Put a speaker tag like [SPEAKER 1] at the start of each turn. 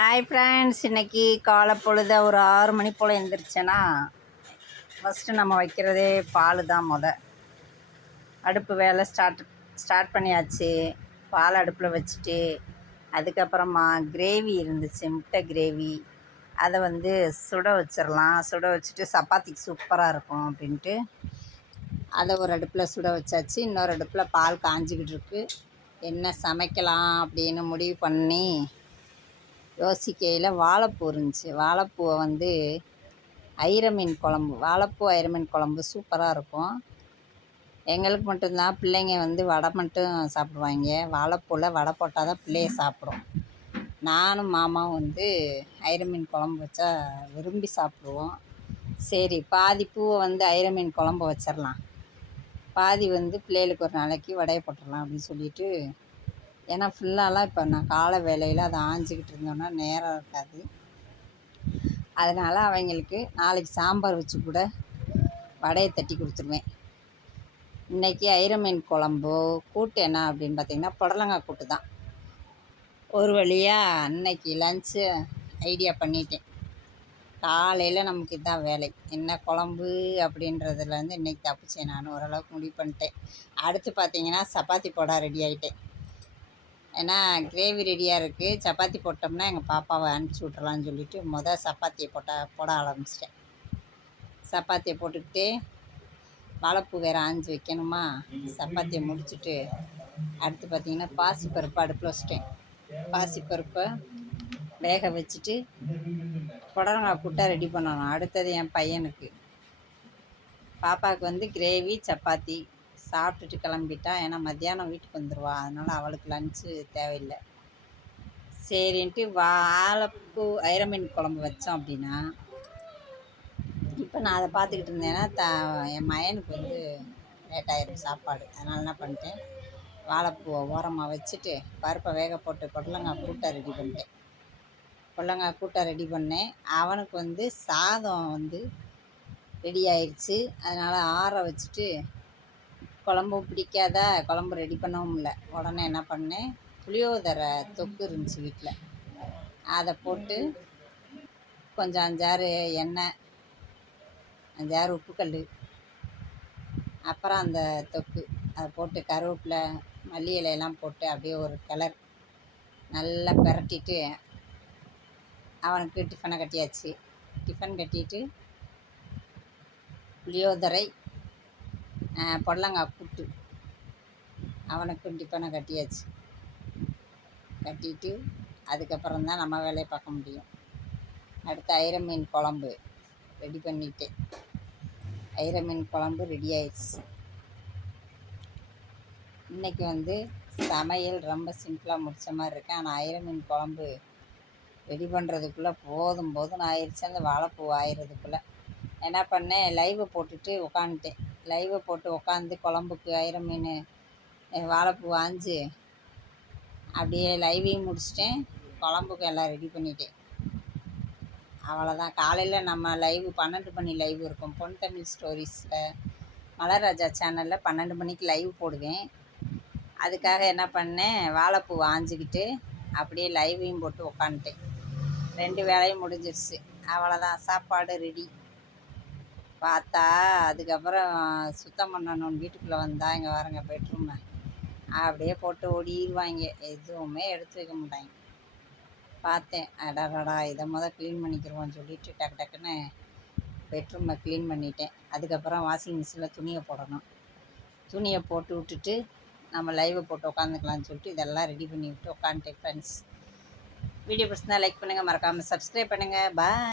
[SPEAKER 1] Hi friends இன்றைக்கி காலை பொழுத ஒரு ஆறு மணி போல் எழுந்திரிச்சேன்னா ஃபஸ்ட்டு நம்ம வைக்கிறதே பால் தான் முத. அடுப்பு வேலை ஸ்டார்ட் ஸ்டார்ட் பண்ணியாச்சு. பால் அடுப்பில் வச்சுட்டு அதுக்கப்புறமா கிரேவி இருந்துச்சு முட்டை கிரேவி அதை வந்து சுட வச்சிடலாம் சுட வச்சுட்டு சப்பாத்திக்கு சூப்பராக இருக்கும் அப்படின்ட்டு. அதை ஒரு அடுப்பில் சுட வச்சாச்சு. இன்னொரு அடுப்பில் பால் காஞ்சிக்கிட்டு இருக்கு. என்ன சமைக்கலாம் அப்படின்னு முடிவு பண்ணி யோசிக்கையில் வாழைப்பூ இருந்துச்சு. வாழைப்பூவை வந்து ஐரமீன் குழம்பு வாழைப்பூ ஐரமீன் குழம்பு சூப்பராக இருக்கும். எங்களுக்கு மட்டும்தான். பிள்ளைங்க வந்து வடை மட்டும் சாப்பிடுவாங்க. வாழைப்பூவில் வடை போட்டால் தான் பிள்ளைய சாப்பிடும். நானும் மாமாவும் வந்து ஐரமீன் குழம்பு வச்சா விரும்பி சாப்பிடுவோம். சரி பாதி பூவை வந்து ஐரமீன் குழம்பு வச்சிடலாம். பாதி வந்து பிள்ளைகளுக்கு ஒரு நாளைக்கு வடையை போட்டுடலாம் அப்படின்னு சொல்லிட்டு ஏன்னா ஃபுல்லாலாம் இப்போ நான் காலை வேலையில் அதை ஆஞ்சிக்கிட்டு இருந்தோன்னா நேரம் இருக்காது. அதனால் அவங்களுக்கு நாளைக்கு சாம்பார் வச்சு கூட வடையை தட்டி கொடுத்துருவேன். இன்றைக்கி ஐரமீன் குழம்பு கூட்டு என்ன அப்படின்னு பார்த்தீங்கன்னா புடலங்காய் கூட்டு தான். ஒரு வழியாக அன்னைக்கு லஞ்சு ஐடியா பண்ணிட்டேன். காலையில் நமக்கு இதுதான் வேலை. என்ன குழம்பு அப்படின்றதுலேருந்து இன்றைக்கி தப்பிச்சேன் நான். ஓரளவுக்கு முடிவு பண்ணிட்டேன். அடுத்து பார்த்தீங்கன்னா சப்பாத்தி போட ரெடி ஆகிட்டேன் ஏன்னா கிரேவி ரெடியாக இருக்குது சப்பாத்தி போட்டோம்னா எங்கள் பாப்பாவை அனுப்பிச்சி விட்றலான்னு சொல்லிவிட்டு மொதல் சப்பாத்தியை போட்ட போட ஆரம்பிச்சிட்டேன். சப்பாத்தியை போட்டுக்கிட்டு வாழைப்பூ வேறு ஆஞ்சு வைக்கணுமா? சப்பாத்தியை முடிச்சுட்டு அடுத்து பார்த்திங்கன்னா பாசிப்பருப்பு அடுப்பில் வச்சிட்டேன். பாசிப்பருப்பை வேக வச்சுட்டு புடலங்காய் கூட்டா ரெடி பண்ணணும். அடுத்தது என் பையனுக்கு. பாப்பாவுக்கு வந்து கிரேவி சப்பாத்தி சாப்பிட்டுட்டு கிளம்பிட்டா ஏன்னா மத்தியானம் வீட்டுக்கு வந்துடுவா அதனால் அவளுக்கு லஞ்சு தேவையில்லை. சரின்ட்டு வாழைப்பூ ஐரமீன் குழம்பு வச்சோம் அப்படின்னா இப்போ நான் அதை பார்த்துக்கிட்டு இருந்தேன்னா த என் மயனுக்கு வந்து லேட் சாப்பாடு. அதனால் என்ன பண்ணிட்டேன் வாழைப்பூவை ஓரமாக வச்சுட்டு பருப்பை வேக போட்டு புடலங்காய் கூட்டை ரெடி பண்ணிட்டேன். புடலங்காய் கூட்டை ரெடி பண்ணேன். அவனுக்கு வந்து சாதம் வந்து ரெடி ஆயிடுச்சு அதனால் ஆற வச்சுட்டு குழம்பு பிடிக்காதா? குழம்பு ரெடி பண்ணவும் இல்லை உடனே என்ன பண்ணேன்? புளியோதரை தொக்கு இருந்துச்சு வீட்டில் அதை போட்டு கொஞ்சம் அஞ்சாறு எண்ணெய் அஞ்சாறு உப்புக்கல் அப்புறம் அந்த தொக்கு. அதை போட்டு கருவேப்பிலை மல்லி இலையெல்லாம் போட்டு அப்படியே ஒரு கலர் நல்லா பிரட்டிட்டு அவனுக்கு டிஃபனை கட்டியாச்சு. டிஃபன் கட்டிட்டு புளியோதரை புடலங்காய் கூட்டு. அவனுக்கு டிஃபனை கட்டியாச்சு. கட்டிட்டு அதுக்கப்புறம் தான் நம்ம வேலையை பார்க்க முடியும். அடுத்து ஐர மீன் குழம்பு ரெடி பண்ணிட்டேன். ஐர மீன் குழம்பு ரெடி ஆயிடுச்சு. இன்றைக்கி வந்து சமையல் ரொம்ப சிம்பிளாக முடித்த மாதிரி இருக்கேன் ஆனால் ஐர மீன் குழம்பு ரெடி பண்ணுறதுக்குள்ளே போதும் போதும் நான் ஆயிடுச்சு. அந்த வாழைப்பூ ஆயிடுறதுக்குள்ளே. என்ன பண்ணேன் லைவை போட்டுட்டு உக்காந்துட்டேன். லைவை போட்டு உக்காந்து குழம்புக்கு ஐர மீன் வாழைப்பூ ஆஞ்சு அப்படியே லைவையும் முடிச்சிட்டேன். குழம்புக்கு எல்லாம் ரெடி பண்ணிட்டேன். அவ்வளோதான் காலையில் நம்ம லைவ் பன்னெண்டு மணி லைவ் இருக்கும். பொன் தமிழ் ஸ்டோரிஸில் மலராஜா சேனலில் பன்னெண்டு மணிக்கு லைவ் போடுவேன். அதுக்காக என்ன பண்ணேன் வாழைப்பூ ஆஞ்சிக்கிட்டு அப்படியே லைவையும் போட்டு உக்காந்துட்டேன். ரெண்டு வேலையும் முடிஞ்சிருச்சு. அவ்வளோதான் சாப்பாடு ரெடி பார்த்தா அதுக்கப்புறம் சுத்தம் பண்ணணும்னு வீட்டுக்குள்ளே வந்தால் இங்கே வரங்க பெட்ரூமை அப்படியே போட்டு ஓடிடுவாங்க எதுவுமே எடுத்து வைக்க மாட்டாங்க. பார்த்தேன். அடாடா இதை மொதல் க்ளீன் பண்ணிக்கிறோம்னு சொல்லிட்டு டக்கு டக்குன்னு பெட்ரூமை க்ளீன் பண்ணிட்டேன். அதுக்கப்புறம் வாஷிங் மிஷினில் துணியை போடணும். துணியை போட்டு விட்டுட்டு நம்ம லைவை போட்டு உட்காந்துக்கலான்னு சொல்லிட்டு இதெல்லாம் ரெடி பண்ணி விட்டு உட்காந்துட்டேன் ஃப்ரெண்ட்ஸ் வீடியோ பிடிச்சிருந்தா லைக் பண்ணுங்கள் மறக்காமல் சப்ஸ்கிரைப் பண்ணுங்கள் பாய்